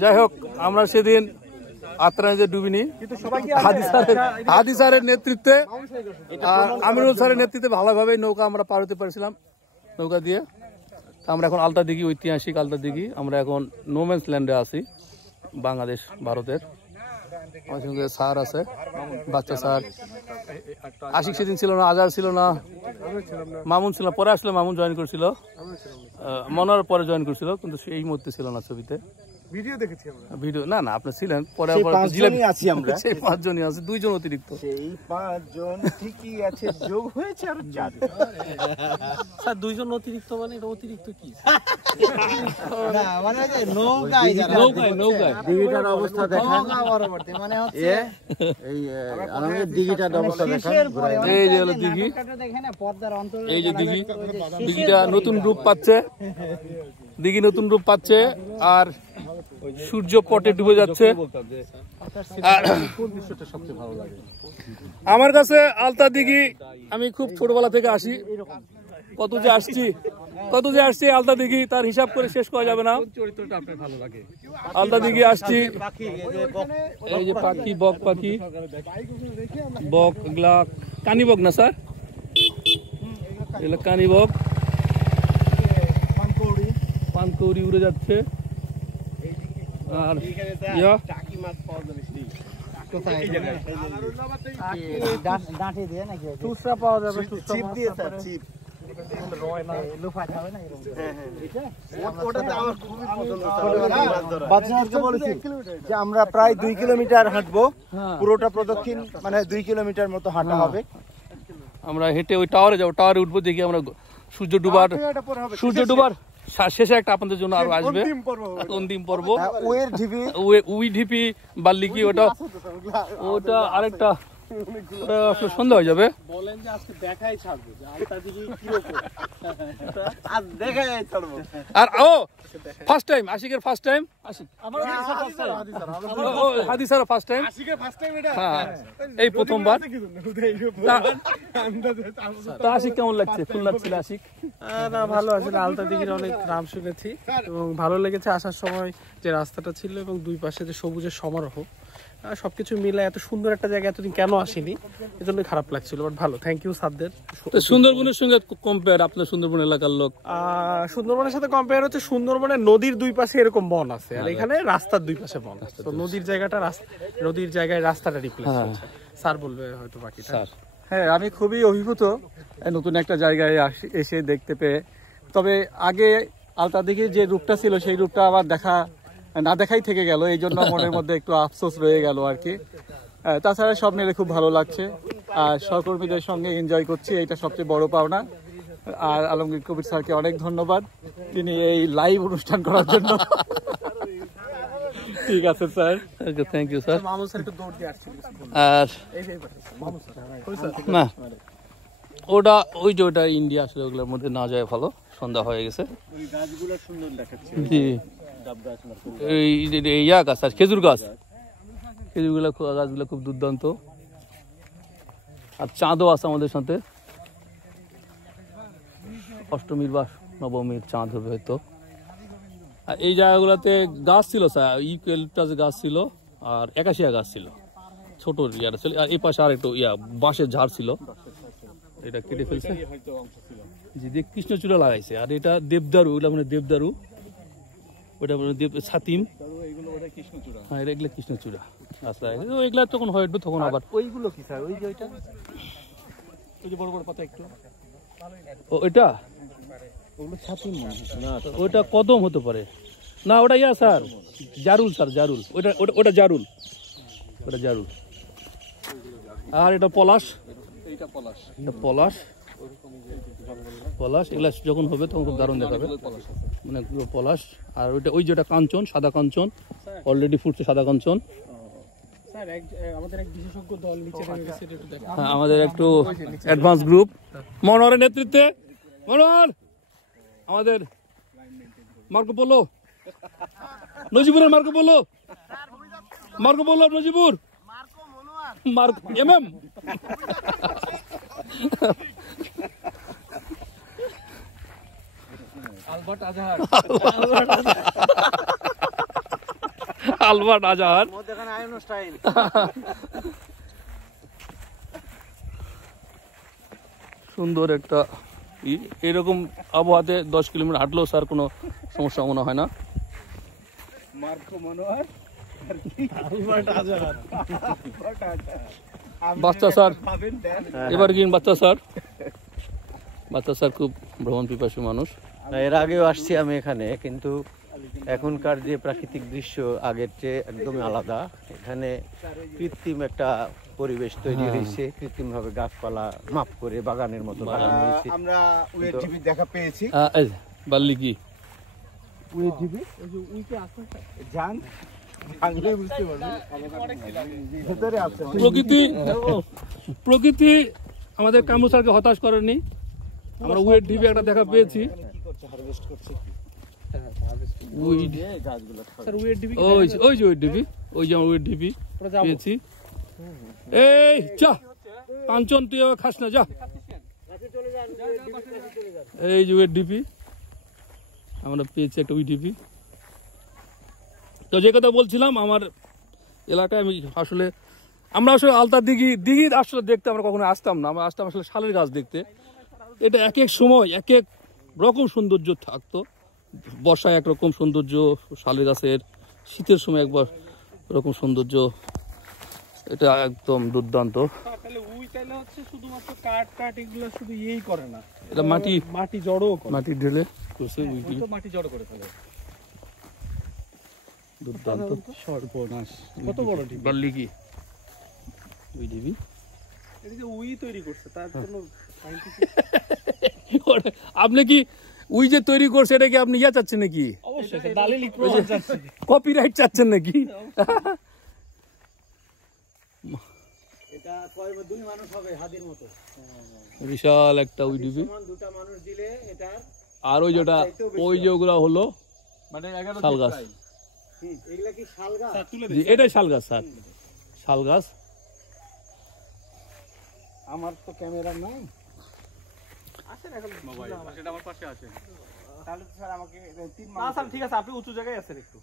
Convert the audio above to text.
যাই হোক, আমরা সেদিন আত্রানিতে ডুবিনি, হাদি স্যারের নেতৃত্বে আর আমিনুল স্যারের নেতৃত্বে ভালোভাবে নৌকা আমরা পার হতে পারছিলাম নৌকা দিয়ে। আমরা এখন আলতা দিঘি, ঐতিহাসিক আলতা দিঘি, আমরা এখন নোম্যান্স ল্যান্ডে আছি, বাংলাদেশ ভারতের। আমার সঙ্গে স্যার আছে, বাচ্চা স্যার। আশিক সেদিন ছিল না, আজার ছিল না, মামুন ছিল, পরে আসলে মামুন জয়েন করছিল, মনোয়ার পরে জয়েন করছিল, কিন্তু সেই মুহূর্তে ছিল না ছবিতে। ভিডিও দেখেছি আমরা, ভিডিও না না আপনি ছিলেন, পরে আবার আছি আমরা, সেই 5 জনই আছে, 2 জন অতিরিক্ত, সেই 5 জন ঠিকই আছে, যোগ হয়েছে আর 4 স্যার 2 জন অতিরিক্ত, মানে এটা অতিরিক্ত কি না, মানে যে নৌকায় দিঘিটার অবস্থা দেখেন, পরবর্তী মানে হচ্ছে এই আমাদের দিঘিটার অবস্থা দেখেন, এই যে হলো দিঘি, এই যে দিঘি, দিঘিটা নতুন রূপ পাচ্ছে, দিঘি নতুন রূপ পাচ্ছে, আর সূর্য পটে ডুবে যাচ্ছে। আমার কাছে আলতা দিঘি, আমি খুব ছোটবেলা থেকে আসি, কত যে আসছি আলতা দিঘি তার হিসাব করে শেষ করা যাবে না। আলতা দিঘি আসছি, এই যে পাখি, বক পাখি, বক, এগুলা কানি বক না স্যার, এগুলা কানি বক, পানকৌড়ি উড়ে যাচ্ছে। আর আমরা প্রায় 2 কিলোমিটার হাঁটবো, পুরোটা প্রদক্ষিণ, মানে 2 কিলোমিটার মতো হাঁটা হবে। আমরা হেঁটে ওই টাওয়ারে যাবো, টাওয়ারে উঠবো, দেখি আমরা সূর্য ডুবার শেষে একটা আপনাদের জন্য আরো আসবে অন্তিম পর্ব, উই ঢিপি বাল্লিকি, ওটা আরেকটা, সন্ধ্যা হয়ে যাবে। বলেন যে আজকে দেখাই ছাড়বো যে আলতা দিঘি কি রকম, আজ দেখাই ছাড়বো। আর ফার্স্ট টাইম আশিকের, ফার্স্ট টাইম আশিক, হাদি স্যার ফার্স্ট টাইম, হ্যাঁ এই প্রথমবার। আশিক কেমন লাগছে? ফুল লাগছিল আশিক? না, ভালো আছে, আলতা দিঘির অনেক নাম শুনেছি এবং ভালো লেগেছে আসার সময় যে রাস্তাটা ছিল এবং 2 পাশে যে সবুজের সমারোহ, সবকিছু মিলে এত সুন্দর একটা জায়গা এতদিন কেন আসেনি, এজন্য খারাপ লাগছিল, বাট ভালো। থ্যাংক ইউ স্যারদের। সুন্দরবনের সঙ্গে কম্পেয়ার, আপনার সুন্দরবন এলাকার লোক, সুন্দরবনের সাথে কম্পেয়ার হচ্ছে সুন্দরবনের নদীর 2 পাশে এরকম বন আছে, আর এখানে রাস্তার 2 পাশে বন আছে, তো নদীর জায়গাটা নদীর জায়গায় রাস্তাটা রিপ্লেস হচ্ছে। স্যার বলবে হয়তো বাকিটা। হ্যাঁ, আমি খুবই অভিভূত নতুন একটা জায়গায় এসে দেখতে পেয়ে। তবে আগে আলতা দিঘির যে রূপটা ছিল সেই রূপটা আবার না দেখাই থেকে গেল, এই জন্য মনের মধ্যে একটু আফসোস রয়ে গেল আর কি। তাছাড়া সব মিলে খুব ভালো লাগছে, আর সহকর্মীদের সঙ্গে এনজয় করছি, এইটা সবচেয়ে বড় পাওনা। আর আলমগীর কবির স্যারকে অনেক ধন্যবাদ, তিনি এই লাইভ অনুষ্ঠান করার জন্য। ঠিক আছে স্যার, থ্যাংক ইউ স্যার। আর না ওটা ইন্ডিয়া, আসলে ওগুলোর মধ্যে না যায় ভালো, সন্ধ্যা হয়ে গেছে। জি, এই গাছ আর খেজুর গাছগুলো খুব দুর্দান্ত, আর চাঁদও আছে আমাদের সাথে, অষ্টমীর বা নবমীর চাঁদ হবে হয়তো। আর এই জায়গাগুলোতে গাছ ছিল স্যার, ইউক্যালিপটাস গাছ ছিল আর একাশিয়া গাছ ছিল, ছোট ইয়াটা ছিল, আর এই পাশে আর একটু বাঁশের ঝাড় ছিল, এটা কেটে ফেলছে। জি, কৃষ্ণচূড়া লাগাইছে, আর এটা দেবদারু, ওগুলা মানে দেবদারু, ওটা মানে ছাতিম, হ্যাঁ এগুলো কৃষ্ণচূড়া আচ্ছা, এগুলা তখন হয় তখন আবার ওইগুলো কি স্যার? ওই যে বড় বড় পাতা একটু, ওইটা ওগুলো ছাতিম না, ওইটা কদম হতে পারে না, ওটা স্যার জারুল, স্যার জারুল, ওটা জারুল, আর এটা পলাশ, এগুলা যখন হবে তখন খুব দারুণ দেখাবে, মানে পলাশ। আর ওই যেটা কাঞ্চন, সাদা কাঞ্চন, অলরেডি ফুটছে সাদা কাঞ্চন। হ্যাঁ, আমাদের একটু অ্যাডভান্স গ্রুপ মনোহরের নেতৃত্বে, আমাদের মার্কোপোলো, নজিবুরের মার্কোপোলো, নজিবুর, আলবার্ট আজহার আলবার্ট আজহার। সুন্দর একটা এরকম আবহাওয়াতে 10 কিলোমিটার হাঁটলেও স্যার কোনো সমস্যা মনে হয় না। বাচ্চা স্যার এবার গিয়ে বাচ্চা স্যার খুব ভ্রমণ পিপাসু মানুষ। এর আগেও আসছি আমি এখানে, কিন্তু এখনকার যে প্রাকৃতিক দৃশ্য আগের চেয়ে একদমই আলাদা। এখানে কৃত্রিম একটা পরিবেশ তৈরি হয়েছে, কৃত্রিম ভাবে গাছপালা মাপ করে বাগানের মতো বানানো হয়েছে। আমরা উইয়ের টিভির দেখা পেয়েছি। বাল্লি কি উইয়ের টিভি জান বাংলায় বুঝতে পারবে, ভেতরে আছে। প্রকৃতি আমাদের কামরু স্যারকে হতাশ করেনি। আমরা উইয়ের টিভি একটা দেখা পেয়েছি। পেয়েছি। এই চা কাঞ্চন তুই খাস না, যা। এই যে উইয়ের ডিপি আমরা পেয়েছি একটা উইডিপি। তো যে কথা বলছিলাম, আমার এলাকায় আমরা আসলে আলতার দিঘি আসলে দেখতে আমরা কখনো আসতাম না। আমরা আসতাম আসলে শালের গাছ দেখতে। এটা এক এক সময় এক এক রকম সৌন্দর্য থাকতো। বর্ষায় একরকম সৌন্দর্য শালের গাছের, শীতের সময় একবার এরকম সৌন্দর্য। এটা একদম দুর্দান্ত। এটা মাটি জড়ো, মাটি ঢেলে করছে, মাটি জড়ো করে ফেলে। দুর্দান্ত, সর্বনাশ। কত বড় বাল্লি কি উই দিবি, এটা যে উই তৈরি করছে তার জন্য আপনি কি উই যে তৈরি করছে এটা কি আপনি ইয়া চাচ্ছেন নাকি? অবশ্যই দালিল প্রমাণ চাচ্ছি, কপিরাইট চাচ্ছেন নাকি? এটা কয় দুই মানুষ হবে হাতির মতো, বিশাল একটা উই দিবি। দুটো মানুষ দিলে এটা। আর ওই যেটা ওই যে ওগুলা হলো মানে শাল গাছ। এগুলা কি শাল গাছ? এটাই শাল গাছ স্যার, শাল গাছ। আমার তো ক্যামেরা নাই। ঠিক আছে, আপনি উঁচু জায়গায় আছেন একটু।